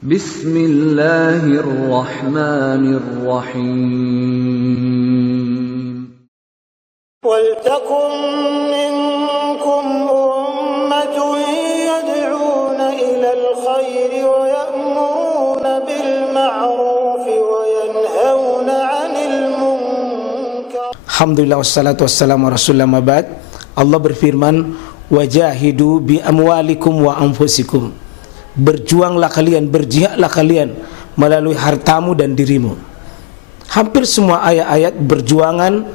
Bismillahirrahmanirrahim. وَلْتَكُنْ مِنْكُمْ أُمَّةٌ يَدْعُونَ إِلَى الْخَيْرِ وَيَأْمُرُونَ بِالْمَعْرُوفِ وَيَنْهَوْنَ عَنِ الْمُنْكَرِ. Alhamdulillah wassalatu wassalamu ala rasulillah mabad. Allah berfirman, wajahidu bi amwalikum wa anfusikum. Berjuanglah kalian, berjihadlah kalian melalui hartamu dan dirimu. Hampir semua ayat-ayat berjuangan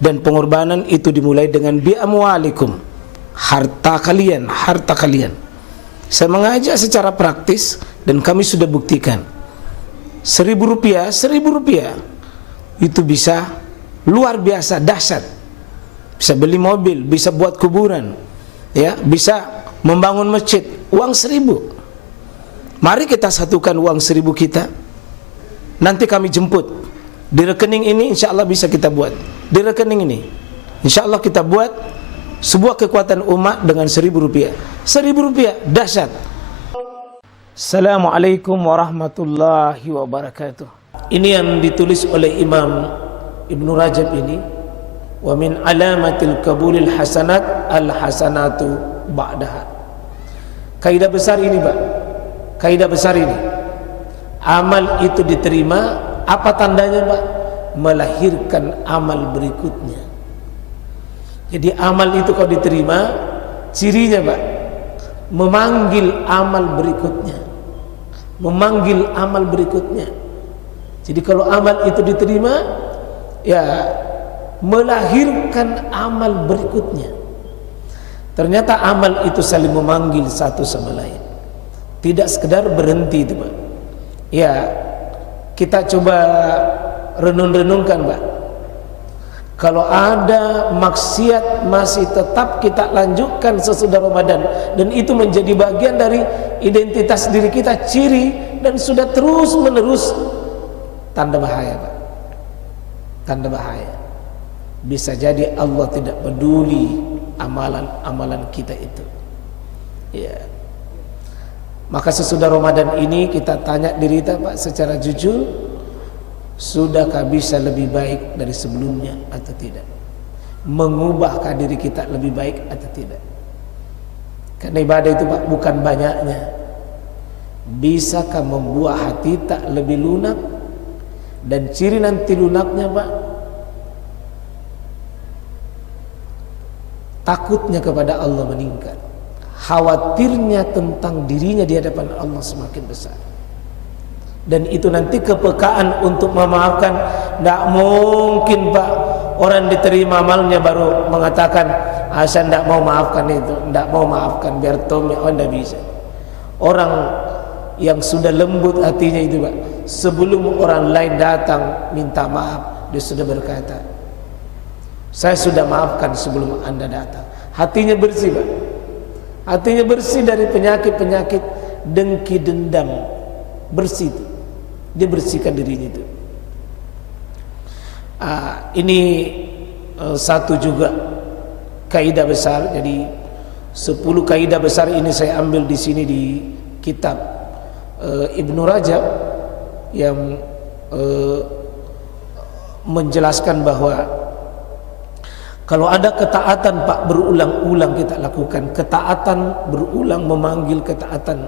dan pengorbanan itu dimulai dengan bi amwalikum, harta kalian, harta kalian. Saya mengajak secara praktis dan kami sudah buktikan. Rp1.000 itu bisa luar biasa dahsyat. Bisa beli mobil, bisa buat kuburan, ya, bisa membangun masjid. Uang 1.000. Mari kita satukan uang 1.000 kita. Nanti kami jemput di rekening ini, insya Allah bisa kita buat. Di rekening ini insya Allah kita buat sebuah kekuatan umat dengan Rp1.000. Rp1.000 dahsyat. Assalamualaikum warahmatullahi wabarakatuh. Ini yang ditulis oleh Imam Ibnu Rajab ini. Wa min alamatil kabulil hasanat al hasanatu ba'daha. Kaidah besar ini, Pak. Kaidah besar ini. Amal itu diterima, apa tandanya, Pak? Melahirkan amal berikutnya. Jadi amal itu kalau diterima, cirinya, Pak, memanggil amal berikutnya. Memanggil amal berikutnya. Jadi kalau amal itu diterima, ya melahirkan amal berikutnya. Ternyata amal itu saling memanggil satu sama lain. Tidak sekedar berhenti itu, Pak. Ya, kita coba renung-renungkan, Pak. Kalau ada maksiat masih tetap kita lanjutkan sesudah Ramadan, dan itu menjadi bagian dari identitas diri kita, ciri, dan sudah terus menerus, tanda bahaya, Pak. Tanda bahaya. Bisa jadi Allah tidak peduli amalan-amalan kita itu. Ya. Maka sesudah Ramadan ini kita tanya diri kita, Pak, secara jujur, sudahkah bisa lebih baik dari sebelumnya atau tidak? Mengubahkah diri kita lebih baik atau tidak? Karena ibadah itu, Pak, bukan banyaknya. Bisakah membuat hati tak lebih lunak? Dan ciri nanti lunaknya, Pak, takutnya kepada Allah meningkat. Khawatirnya tentang dirinya di hadapan Allah semakin besar. Dan itu nanti kepekaan untuk memaafkan. Tidak mungkin, Pak, orang diterima amalnya baru mengatakan, saya tidak mau maafkan itu, tidak mau maafkan, biar Tommy. Oh, tidak bisa. Orang yang sudah lembut hatinya itu, Pak, sebelum orang lain datang minta maaf, dia sudah berkata, saya sudah maafkan sebelum Anda datang. Hatinya bersih, Pak. Hatinya bersih dari penyakit-penyakit dengki, dendam. Bersih itu. Dia bersihkan dirinya itu. Ini satu juga kaidah besar. Jadi 10 kaidah besar ini saya ambil di sini di kitab Ibnu Rajab yang menjelaskan bahwa kalau ada ketaatan, Pak, berulang-ulang kita lakukan, ketaatan berulang memanggil ketaatan,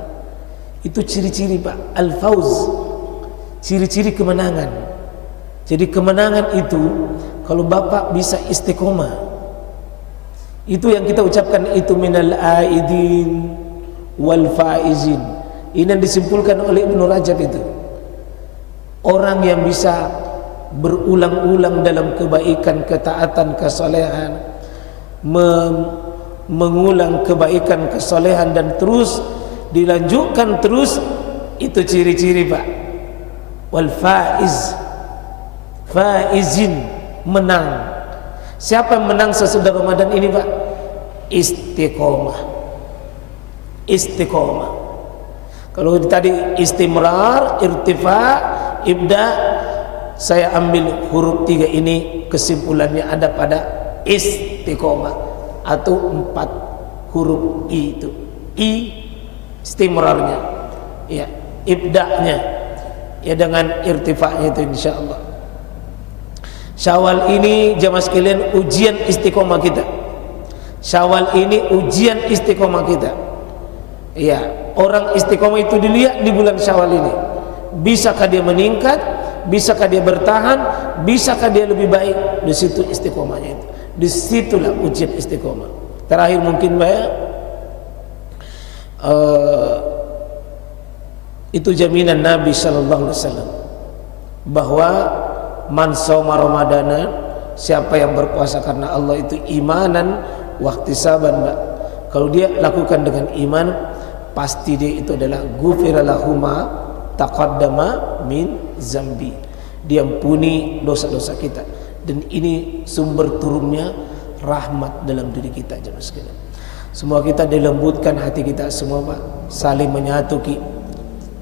itu ciri-ciri, Pak, al-fauz, ciri-ciri kemenangan. Jadi kemenangan itu kalau Bapak bisa istiqomah, itu yang kita ucapkan itu minal aidin wal faizin. Ini yang disimpulkan oleh Ibnu Rajab itu. Orang yang bisa berulang-ulang dalam kebaikan, ketaatan, kesolehan, mengulang kebaikan, kesolehan, dan terus dilanjutkan terus, itu ciri-ciri, Pak. Wal faiz, faizin, menang. Siapa yang menang sesudah Ramadan ini, Pak? Istiqomah. Istiqomah. Kalau tadi istimrar, irtifa, ibda, saya ambil huruf 3 ini, kesimpulannya ada pada istiqomah atau 4 huruf I itu. I istimrarnya, ya, ibda'nya, ya dengan irtifa'nya itu insyaallah. Syawal ini jamaah sekalian ujian istiqomah kita. Syawal ini ujian istiqomah kita. Ya, orang istiqomah itu dilihat di bulan Syawal ini. Bisakah dia meningkat? Bisakah dia bertahan? Bisakah dia lebih baik? Di situ istiqomahnya itu. Di situlah ujian istiqomah. Terakhir mungkin itu jaminan Nabi sallallahu alaihi wasallam bahwa man shauma ramadana, siapa yang berpuasa karena Allah itu imanan wahtisaban, Mbak. Kalau dia lakukan dengan iman, pasti dia itu adalah ghufira lahuma taqaddama min zambi. Dia ampuni dosa-dosa kita, dan ini sumber turunnya rahmat dalam diri kita jemaah sekalian. Semua kita dilembutkan hati kita semua, Pak, saling menyatu Ki.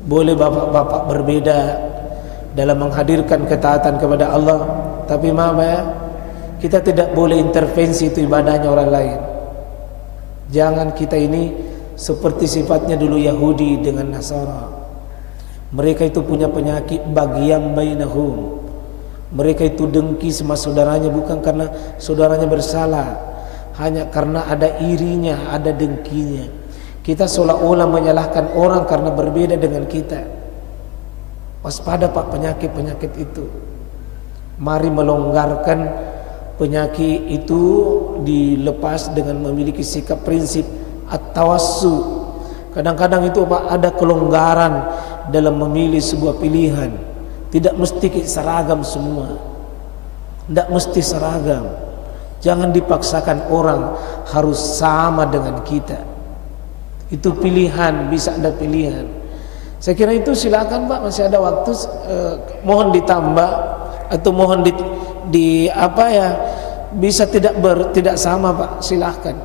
Boleh bapak-bapak berbeda dalam menghadirkan ketaatan kepada Allah, tapi maaf ya, kita tidak boleh intervensi itu ibadahnya orang lain. Jangan kita ini seperti sifatnya dulu Yahudi dengan Nasara. Mereka itu punya penyakit bagian bainahum. Mereka itu dengki sama saudaranya bukan karena saudaranya bersalah, hanya karena ada irinya, ada dengkinya. Kita seolah-olah menyalahkan orang karena berbeda dengan kita. Waspada Pak, penyakit-penyakit itu. Mari melonggarkan penyakit itu, dilepas dengan memiliki sikap prinsip at-tawassu. Kadang-kadang itu Pak, ada kelonggaran dalam memilih sebuah pilihan. Tidak mesti seragam semua. Tidak mesti seragam. Jangan dipaksakan orang harus sama dengan kita. Itu pilihan, bisa ada pilihan. Saya kira itu silakan Pak, masih ada waktu. Mohon ditambah atau mohon di apa ya, bisa tidak sama Pak, silahkan.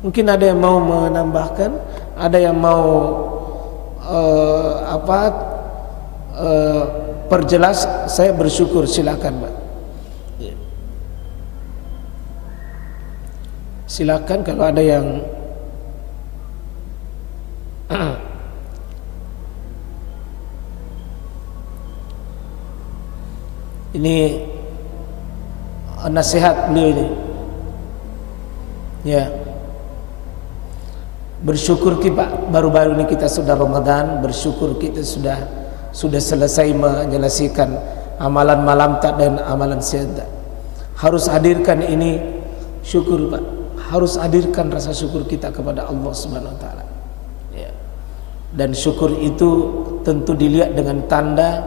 Mungkin ada yang mau menambahkan, ada yang mau perjelas, saya bersyukur, silakan Pak. Silakan kalau ada yang ini nasihat beliau ini. Ya. Bersyukur kita baru-baru ini kita sudah Ramadan, bersyukur kita sudah selesai menyelesaikan amalan malam tak dan amalan siang. Harus hadirkan ini syukur Pak. Harus hadirkan rasa syukur kita kepada Allah Subhanahu wa taala. Ya. Dan syukur itu tentu dilihat dengan tanda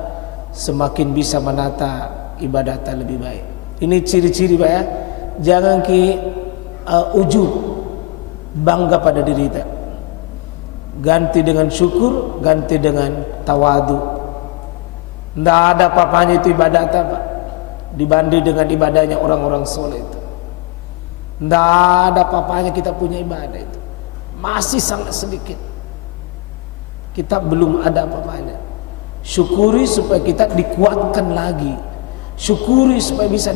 semakin bisa menata ibadah lebih baik. Ini ciri-ciri Pak ya. Jangan ujub, bangga pada diri kita. Ganti dengan syukur, ganti dengan tawadu. Tidak ada apa-apanya itu ibadah Pak, dibanding dengan ibadahnya orang-orang soleh itu. Tidak ada apa-apanya kita punya ibadah itu. Masih sangat sedikit. Kita belum ada apa-apanya. Syukuri supaya kita dikuatkan lagi. Syukuri supaya bisa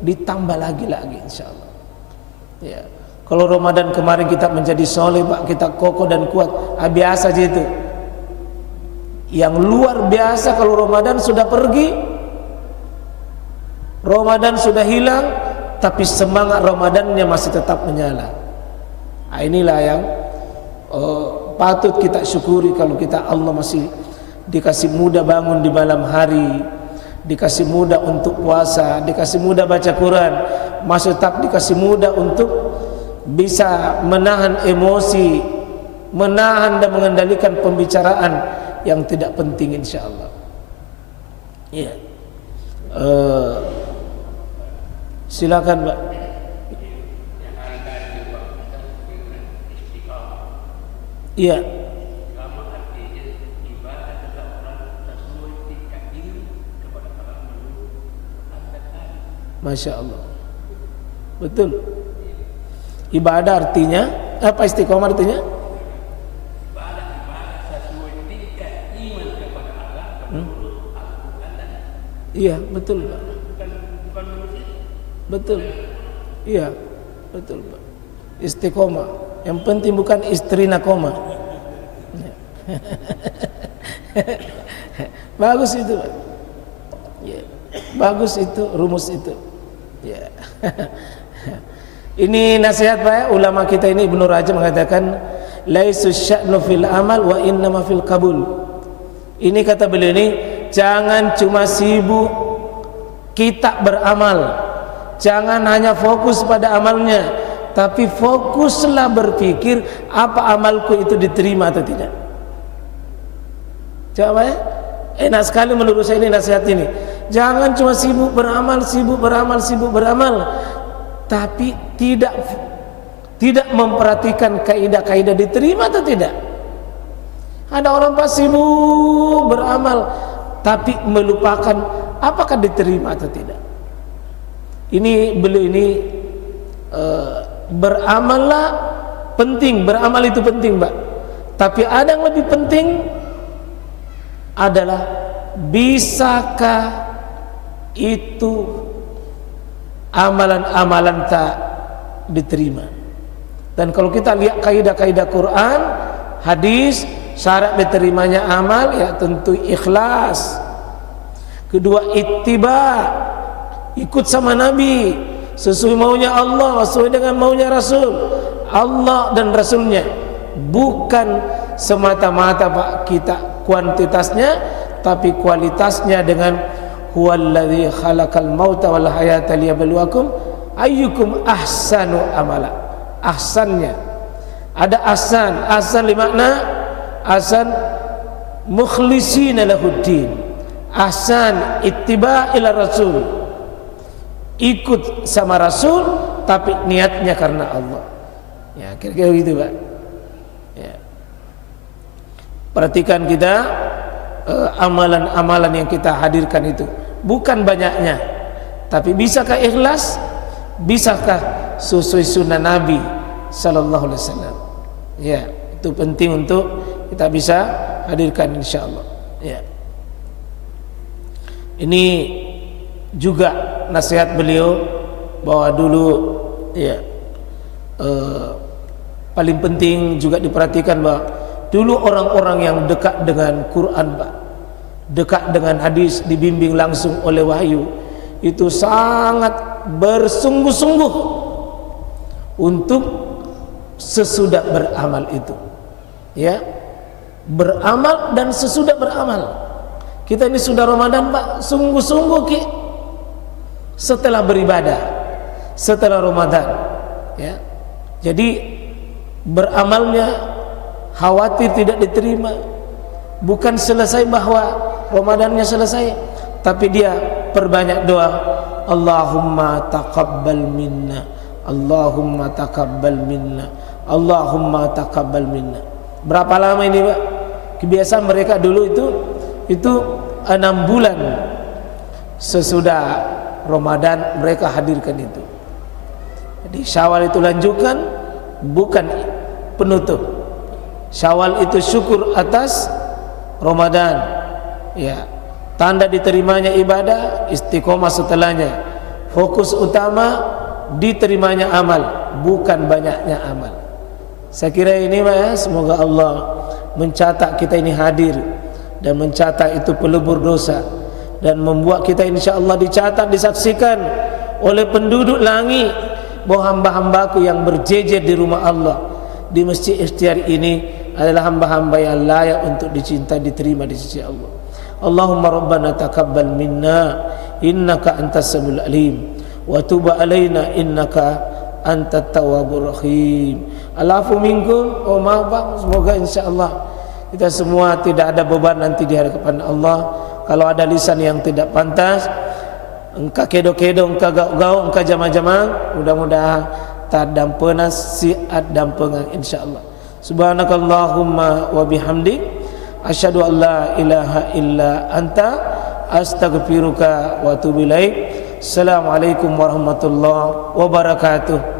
ditambah lagi insyaallah. Ya. Kalau Ramadan kemarin kita menjadi soleh Pak, kita kokoh dan kuat, biasa aja itu. Yang luar biasa kalau Ramadan sudah pergi, Ramadan sudah hilang, tapi semangat Ramadannya masih tetap menyala. Nah, inilah yang patut kita syukuri. Kalau kita Allah masih dikasih mudah bangun di malam hari, dikasih mudah untuk puasa, dikasih mudah baca Quran, masih tetap dikasih mudah untuk bisa menahan emosi, menahan dan mengendalikan pembicaraan yang tidak penting insyaallah. Iya. Silakan Pak. Iya. Masya Allah. Betul. Ibadah artinya apa? Istiqomah artinya? Ibadah sesuai tingkat iman kepada Allah menurut Al-Quran dan iya, betul Pak. Bukan manusia. Betul. Iya, betul Pak. Istiqomah. Yang penting bukan istri nakoma. Bagus itu, ya. Bagus itu, rumus itu, ya. Ini nasihat Pak ya, ulama kita ini Ibnu Rajab mengatakan laisu sya'nu fil amal wa innama fil qabul. Ini kata beliau ini, jangan cuma sibuk kita beramal, jangan hanya fokus pada amalnya, tapi fokuslah berpikir apa amalku itu diterima atau tidak. Coba ya, enak sekali menurut saya ini nasihat ini. Jangan cuma sibuk beramal, tapi tidak memperhatikan kaidah-kaidah diterima atau tidak. Ada orang pas sibuk beramal tapi melupakan apakah diterima atau tidak. Ini beliau ini beramallah penting, beramal itu penting Mbak. Tapi ada yang lebih penting adalah bisakah itu amalan-amalan tak diterima. Dan kalau kita lihat kaidah-kaidah Quran, hadis, syarat diterimanya amal ya tentu ikhlas. Kedua ittiba, ikut sama Nabi sesuai maunya Allah, sesuai dengan maunya Rasul Allah dan Rasulnya, bukan semata-mata Pak kita kuantitasnya, tapi kualitasnya dengan huwallazi khalaqal mauta wal hayata liyabluwakum ayyukum ahsanu amala. Ahsannya ada ahsan limakna ahsan mukhlisina lahuddin, ahsan ittiba ila rasul, ikut sama Rasul tapi niatnya karena Allah. Ya kira-kira gitu Pak ya. Perhatikan kita amalan-amalan yang kita hadirkan itu bukan banyaknya, tapi bisakah ikhlas, bisakah sesuai sunnah Nabi sallallahu alaihi wasallam. Ya, itu penting untuk kita bisa hadirkan insyaallah. Ya. Ini juga nasihat beliau bahwa dulu ya paling penting juga diperhatikan bahwa dulu orang-orang yang dekat dengan Quran Pak, dekat dengan hadis, dibimbing langsung oleh wahyu, itu sangat bersungguh-sungguh untuk sesudah beramal itu. Ya, beramal dan sesudah beramal. Kita ini sudah Ramadan Pak, sungguh-sungguh Ki setelah beribadah, setelah Ramadan. Ya, jadi beramalnya khawatir tidak diterima, bukan selesai bahwa Ramadannya selesai, tapi dia perbanyak doa, Allahumma taqabbal minna, Allahumma taqabbal minna, Allahumma taqabbal minna. Berapa lama ini Pak? Kebiasaan mereka dulu itu 6 bulan sesudah Ramadan mereka hadirkan itu. Jadi Syawal itu lanjutkan, bukan penutup. Syawal itu syukur atas Ramadan, ya, tanda diterimanya ibadah, istiqomah setelahnya. Fokus utama diterimanya amal, bukan banyaknya amal. Saya kira ini Pak ya, semoga Allah mencatat kita ini hadir dan mencatat itu pelebur dosa dan membuat kita insyaallah dicatat, disaksikan oleh penduduk langit bahwa hamba-hambaku yang berjejer di rumah Allah di Masjid Ikhtiar ini adalah hamba-hamba yang layak untuk dicintai, diterima di sisi Allah. Allahumma rabbana taqabbal minna innaka antas samiul alim wa tub alaina innaka antat tawwabur rahim. Alafu minkum, oh maaf Pak, semoga insyaallah kita semua tidak ada beban nanti di hadapan Allah. Kalau ada lisan yang tidak pantas, engkau kedo-kedo, engkau gaul-gaul, engkau jama-jama, mudah-mudahan tak dampenas siat dampengan insyaallah. Subhanakallahumma wa bihamdik asyhadu an la ilaha illa anta astaghfiruka wa atubu ilaik. Assalamualaikum warahmatullahi wabarakatuh.